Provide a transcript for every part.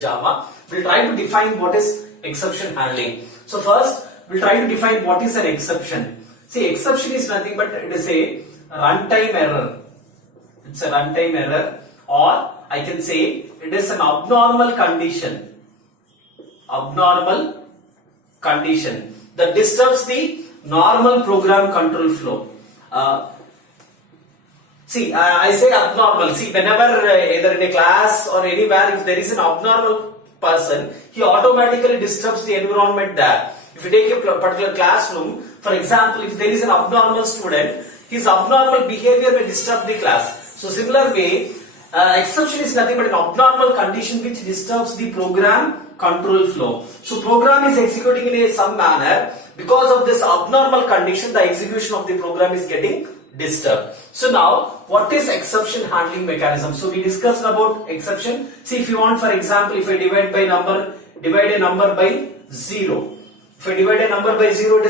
Java, we'll try to define what is exception handling. So first, we'll try to define what is an exception. See, exception is nothing but it is a runtime error. It's a runtime error, or I can say it is an abnormal condition. Abnormal condition that disturbs the normal program control flow. I say abnormal. See, whenever either in a class or anywhere, if there is an abnormal person, he automatically disturbs the environment there. If you take a particular classroom, for example, if there is an abnormal student, his abnormal behavior may disturb the class. So, similar way, exception is nothing but an abnormal condition which disturbs the program control flow. So, program is executing in some manner. Because of this abnormal condition, the execution of the program is getting disturbed. So now, what is exception handling mechanism? So we discussed about exception. See, if you want, for example, if I divide a number by 0. If I divide a number by 0, it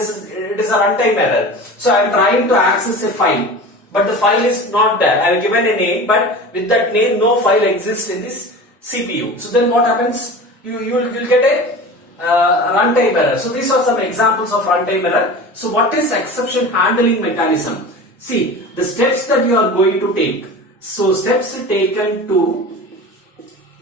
is a runtime error. So I am trying to access a file, but the file is not there. I have given a name, but with that name, no file exists in this CPU. So then what happens? You will get a runtime error. So these are some examples of runtime error. So what is exception handling mechanism? See, the steps that you are going to take. So steps taken to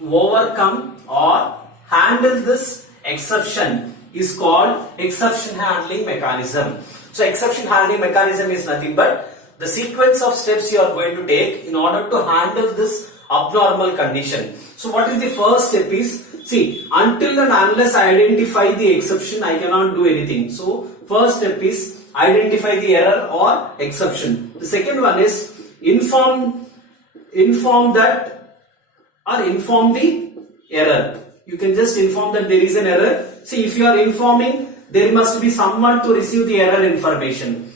overcome or handle this exception is called exception handling mechanism. So exception handling mechanism is nothing but the sequence of steps you are going to take in order to handle this abnormal condition. So what is the first step is, see, until and unless I identify the exception, I cannot do anything. So first step is identify the error or exception. The second one is inform that or inform the error. You can just inform that there is an error. See, if you are informing, there must be someone to receive the error information.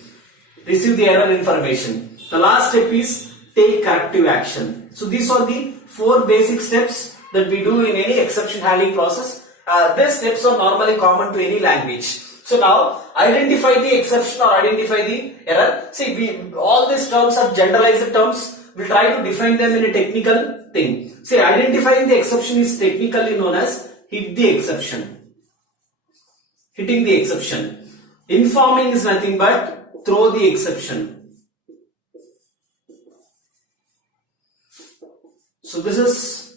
The last step is take corrective action. So these are the 4 basic steps that we do in any exception handling process. These steps are normally common to any language. So now, identify the exception or identify the error. See, all these terms are generalized terms. We'll try to define them in a technical thing. See, identifying the exception is technically known as hitting the exception. Informing is nothing but throw the exception. So this is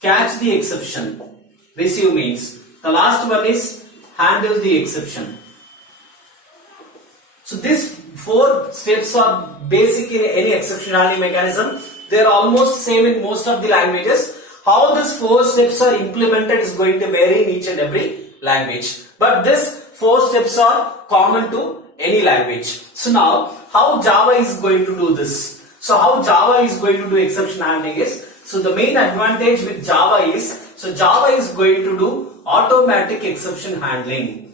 catch the exception. Receive means. The last one is handle the exception. So these 4 steps are basic in any exception handling mechanism. They are almost same in most of the languages. How these 4 steps are implemented is going to vary in each and every language. But these 4 steps are common to any language. So now, how Java is going to do this? So how Java is going to do exception handling is, so the main advantage with Java is, so Java is going to do automatic exception handling.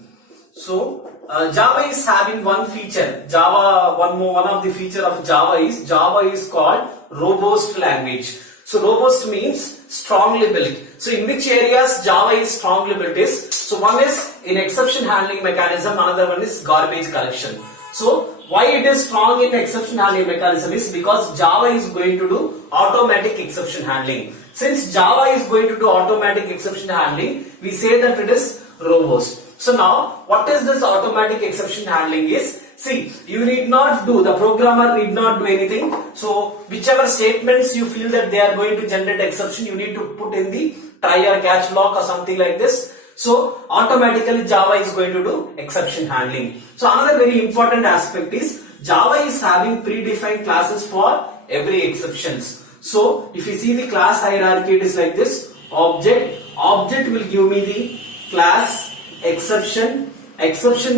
So Java is having one feature. One of the feature of Java is called robust language. So robust means strongly built. So in which areas Java is strongly built is, so one is in exception handling mechanism, another one is garbage collection. So why it is strong in exception handling mechanism is because Java is going to do automatic exception handling. Since Java is going to do automatic exception handling, we say that it is robust. So now, what is this automatic exception handling is? See, the programmer need not do anything. So, whichever statements you feel that they are going to generate exception, you need to put in the try or catch block or something like this. So, automatically Java is going to do exception handling. So, another very important aspect is Java is having predefined classes for every exceptions. So, if you see the class hierarchy, it is like this. Object will give me the class. Exception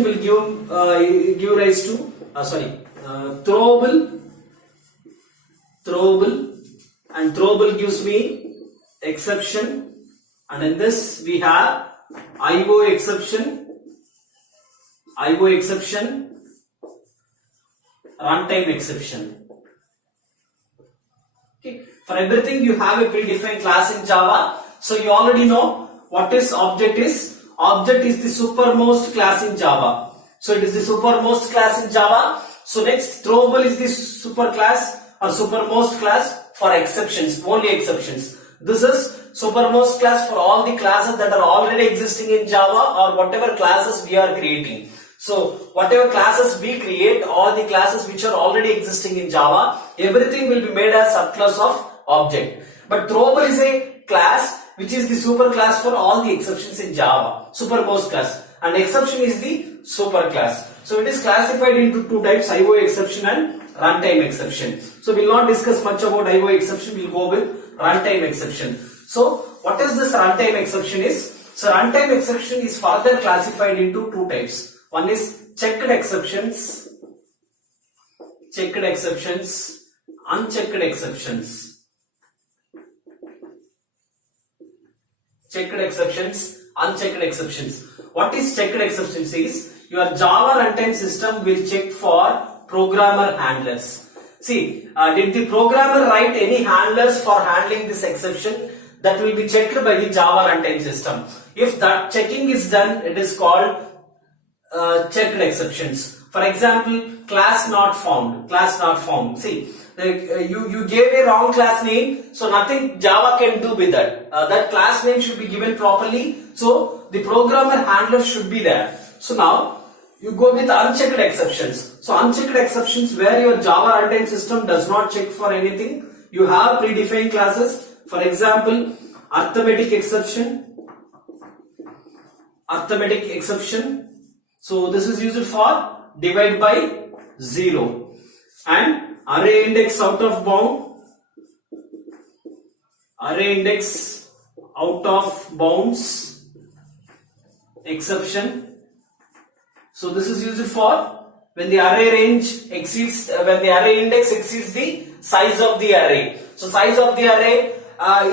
will give rise to throwable, and throwable gives me exception, and in this we have IO exception, runtime exception. Okay. For everything you have a predefined class in Java. So you already know what is object is. Object is the supermost class in Java. So it is the supermost class in Java. So next, throwable is the super class or supermost class for exceptions, only exceptions. This is supermost class for all the classes that are already existing in Java or whatever classes we are creating. So whatever classes we create or the classes which are already existing in Java, everything will be made as subclass of object. But throwable is a class which is the super class for all the exceptions in Java, supermost class, and exception is the super class. So it is classified into two types, IO exception and runtime exception. So we will not discuss much about IO exception, we will go with runtime exception. So what is this runtime exception is? So runtime exception is further classified into two types. One is checked exceptions, unchecked exceptions. Checked exceptions, unchecked exceptions. What is checked exceptions is, your Java runtime system will check for programmer handlers. See, did the programmer write any handlers for handling this exception? That will be checked by the Java runtime system. If that checking is done, it is called checked exceptions. For example, class not found. See, you gave a wrong class name, so nothing Java can do with that. That class name should be given properly, so the programmer handler should be there. So now you go with unchecked exceptions. So unchecked exceptions where your Java runtime system does not check for anything. You have predefined classes. For example, arithmetic exception. So this is used for divide by 0, and array index out of bounds exception. So this is used for when the array range exceeds, when the array index exceeds the size of the array. So size of the array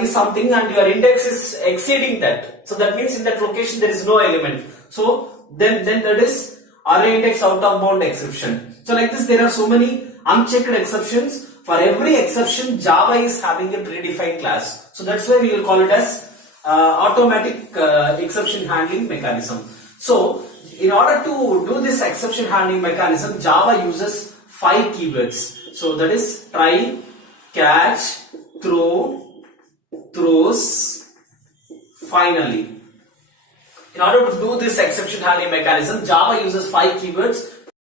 is something and your index is exceeding that. So that means in that location there is no element. So then that is array index out of bound exception. So like this, there are so many unchecked exceptions. For every exception, Java is having a predefined class. So that's why we will call it as automatic exception handling mechanism. So in order to do this exception handling mechanism, Java uses 5 keywords. So that is try, catch, throw, throws, finally. In order to do this exception handling mechanism, Java uses 5 keywords.